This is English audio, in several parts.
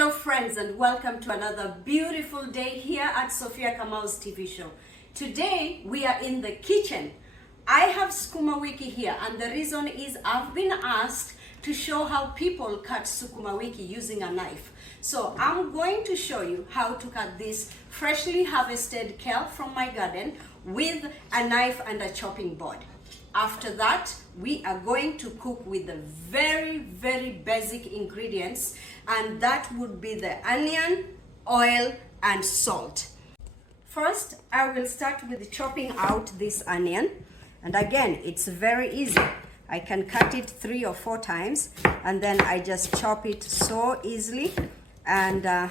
Hello friends, and welcome to another beautiful day here at Sophia Kamau's TV show. Today we are in the kitchen. I have Sukumawiki here, and the reason is I've been asked to show how people cut Sukumawiki using a knife. So I'm going to show you how to cut this freshly harvested kale from my garden with a knife and a chopping board. After that, we are going to cook with the very basic ingredients, and that would be the onion, oil, and salt. First, I will start with chopping out this onion, and again, it's very easy. I can cut it 3 or 4 times, and then I just chop it so easily, and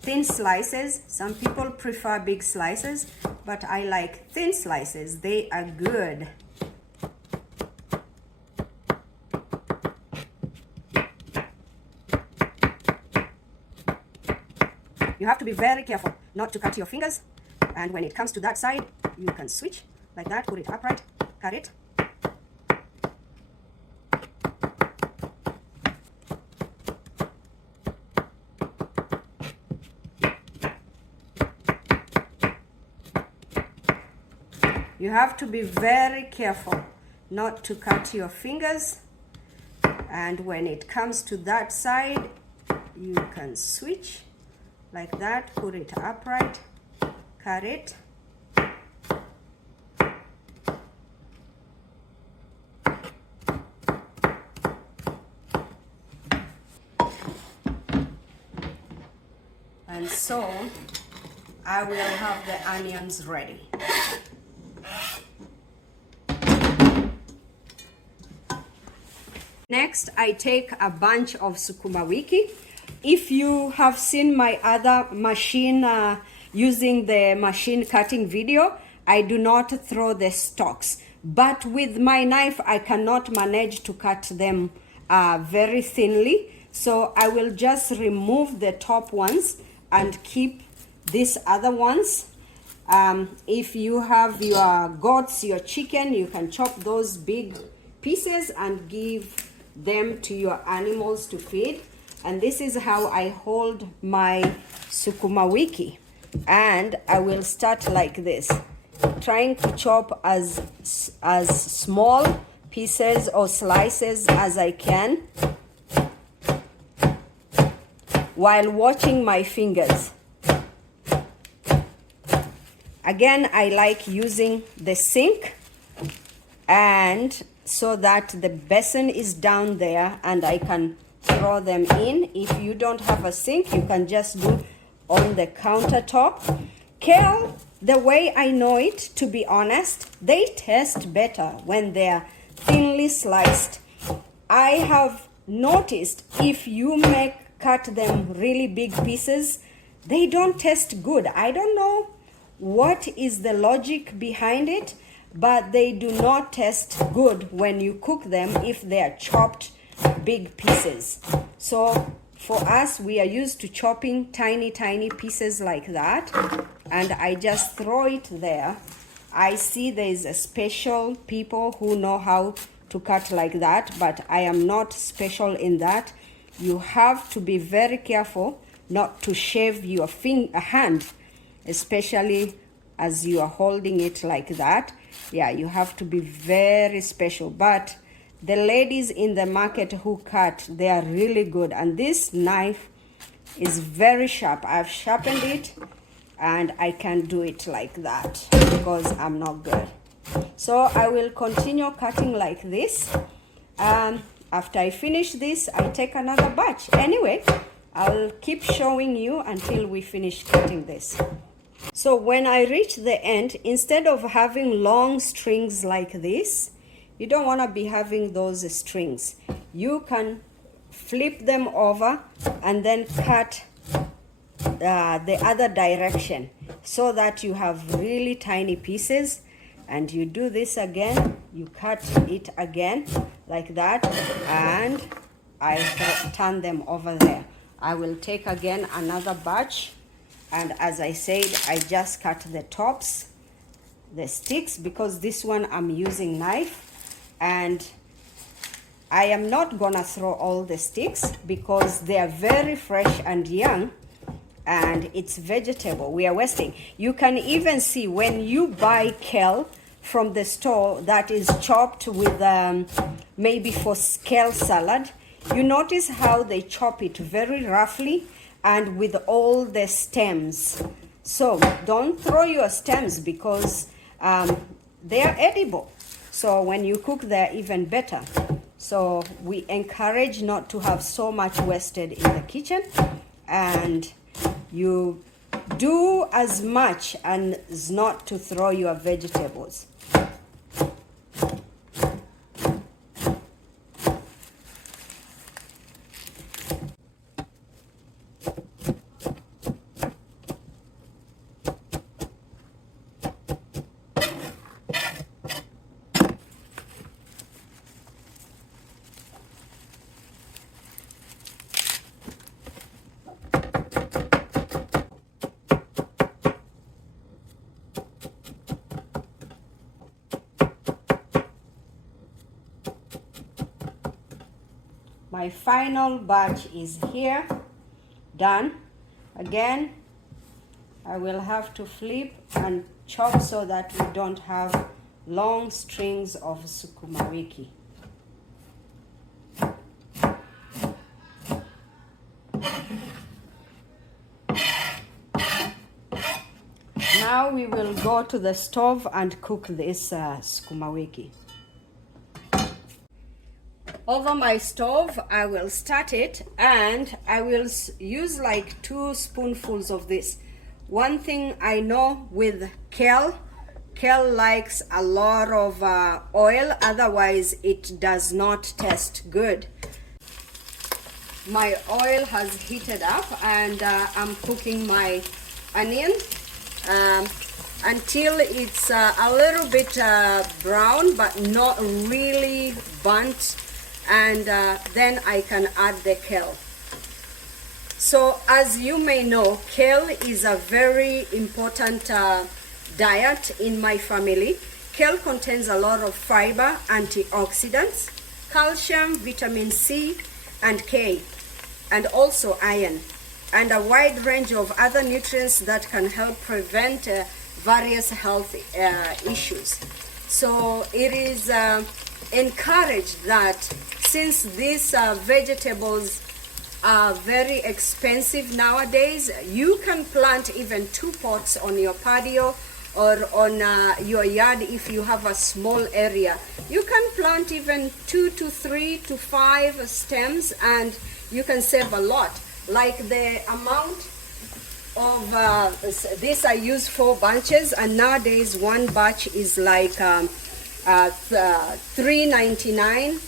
thin slices. Some people prefer big slices, but I like thin slices. They are good. You have to be very careful not to cut your fingers, and when it comes to that side, you can switch like that, put it upright, cut it. You have to be very careful not to cut your fingers, and when it comes to that side, you can switch like that, put it upright, cut it. And so I will have the onions ready. Next, I take a bunch of Sukumawiki. If you have seen my other machine using the machine cutting video, I do not throw the stalks. But with my knife, I cannot manage to cut them very thinly. So I will just remove the top ones and keep these other ones. If you have your goats, your chicken, you can chop those big pieces and give them to your animals to feed. And this is how I hold my Sukumawiki, and I will start like this, trying to chop as small pieces or slices as I can while watching my fingers. Again, I like using the sink, and so that the basin is down there and I can throw them in. If you don't have a sink, you can just do on the countertop. Kale, the way I know it, to be honest, they taste better when they're thinly sliced. I have noticed if you cut them really big pieces, they don't taste good. I don't know what is the logic behind it, but they do not taste good when you cook them if they are chopped big pieces. So for us, we are used to chopping tiny pieces like that, and I just throw it there. I see there is a special people who know how to cut like that, but I am not special in that. You have to be very careful not to shave your hand, especially as you are holding it like that. Yeah, you have to be very special. But the ladies in the market who cut, they are really good. And this knife is very sharp. I've sharpened it, and I can do it like that because I'm not good. So I will continue cutting like this. After I finish this, I take another batch. Anyway, I'll keep showing you until we finish cutting this. So when I reach the end, instead of having long strings like this, you don't want to be having those strings. You can flip them over and then cut the other direction so that you have really tiny pieces. And you do this again, you cut it again like that, and I turn them over there. I will take again another batch, and as I said, I just cut the tops, the sticks, because this one I'm using knife, and I am not gonna throw all the sticks because they are very fresh and young, and it's vegetable we are wasting. You can even see when you buy kale from the store that is chopped with maybe for kale salad, you notice how they chop it very roughly and with all the stems. So don't throw your stems because they are edible. So when you cook, they're even better. So we encourage not to have so much wasted in the kitchen, and you do as much as not to throw your vegetables. My final batch is here, done. Again, I will have to flip and chop so that we don't have long strings of Sukumawiki. Now we will go to the stove and cook this Sukumawiki. Over my stove, I will start it, and I will use like 2 spoonfuls of this. One thing I know with kale likes a lot of oil, otherwise it does not taste good. My oil has heated up, and I'm cooking my onion until it's a little bit brown but not really burnt, and then I can add the kale. So as you may know, kale is a very important diet in my family. Kale contains a lot of fiber, antioxidants, calcium, vitamin C and K, and also iron, and a wide range of other nutrients that can help prevent various health issues. So it is encouraged that since these vegetables are very expensive nowadays, you can plant even 2 pots on your patio or on your yard. If you have a small area, you can plant even 2 to 3 to 5 stems, and you can save a lot. Like the amount of this, I use 4 bunches, and nowadays 1 batch is like $3.99.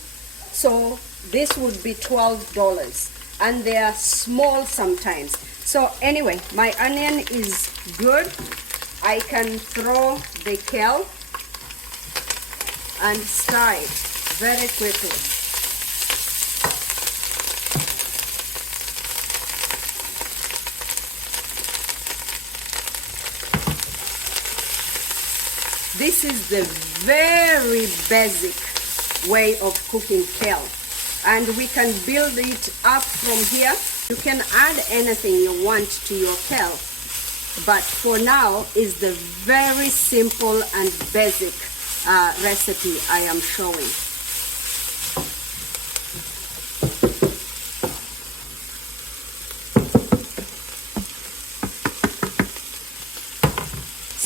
So this would be $12, and they are small sometimes. So anyway, my onion is good. I can throw the kale and stir it very quickly. This is the very basic way of cooking kale, and we can build it up from here. You can add anything you want to your kale, but for now is the very simple and basic recipe I am showing.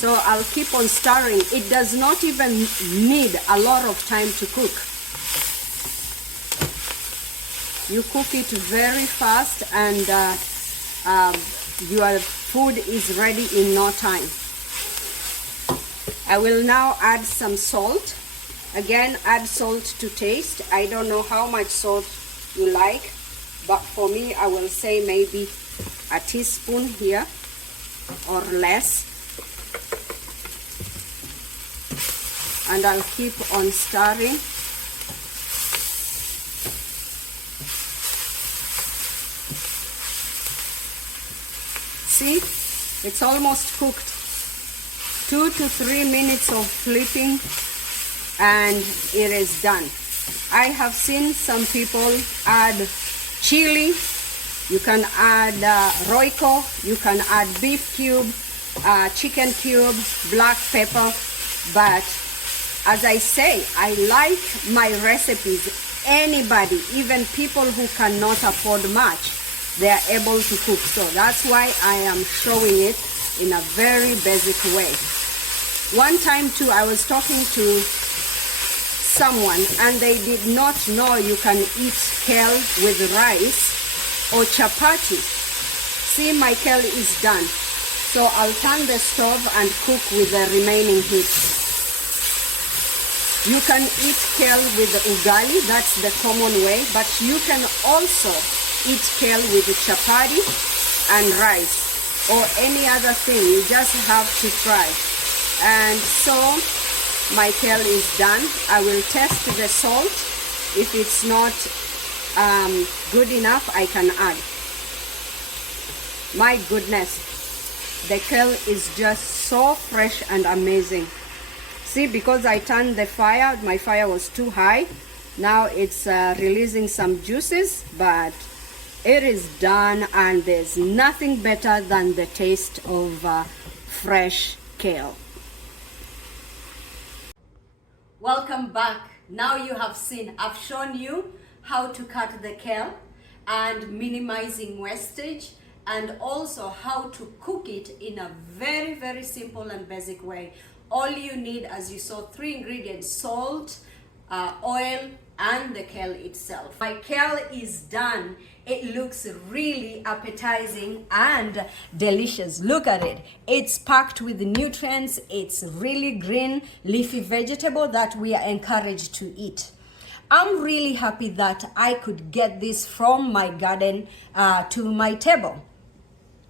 So I'll keep on stirring. It does not even need a lot of time to cook. You cook it very fast, and your food is ready in no time. I will now add some salt. Again, add salt to taste. I don't know how much salt you like, but for me, I will say maybe a teaspoon here or less. And I'll keep on stirring. See, it's almost cooked. 2 to 3 minutes of flipping and it is done. I have seen some people add chili. You can add Royco. You can add beef cube, chicken cube, black pepper. But as I say, I like my recipes. Anybody, even people who cannot afford much, they are able to cook. So that's why I am showing it in a very basic way. One time too, I was talking to someone and they did not know you can eat kale with rice or chapati. See, my kale is done. So I'll turn the stove and cook with the remaining heat. You can eat kale with ugali, that's the common way, but you can also eat kale with chapati and rice or any other thing. You just have to try. And so my kale is done. I will test the salt. If it's not good enough, I can add. My goodness, the kale is just so fresh and amazing. See, because I turned the fire, my fire was too high. Now it's releasing some juices, but it is done, and there's nothing better than the taste of fresh kale. Welcome back. Now you have seen, I've shown you how to cut the kale and minimizing wastage, and also how to cook it in a very, very simple and basic way. All you need, as you saw, 3 ingredients: salt, oil, and the kale itself. My kale is done. It looks really appetizing and delicious. Look at it. It's packed with nutrients. It's really green, leafy vegetable that we are encouraged to eat. I'm really happy that I could get this from my garden to my table.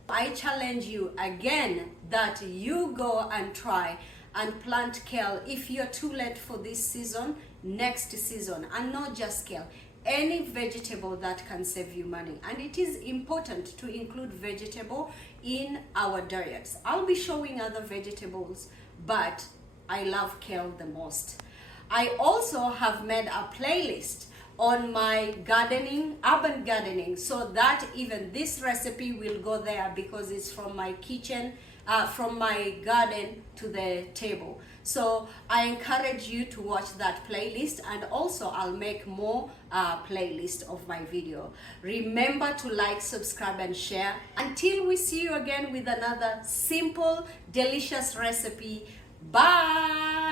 I challenge you again that you go and try and plant kale. If you're too late for this season, next season, and not just kale, any vegetable that can save you money. And it is important to include vegetable in our diets. I'll be showing other vegetables, but I love kale the most. I also have made a playlist on my gardening, urban gardening, so that even this recipe will go there because it's from my kitchen, from my garden to the table. So I encourage you to watch that playlist, and also I'll make more playlist of my video. Remember to like, subscribe, and share. Until we see you again with another simple, delicious recipe. Bye.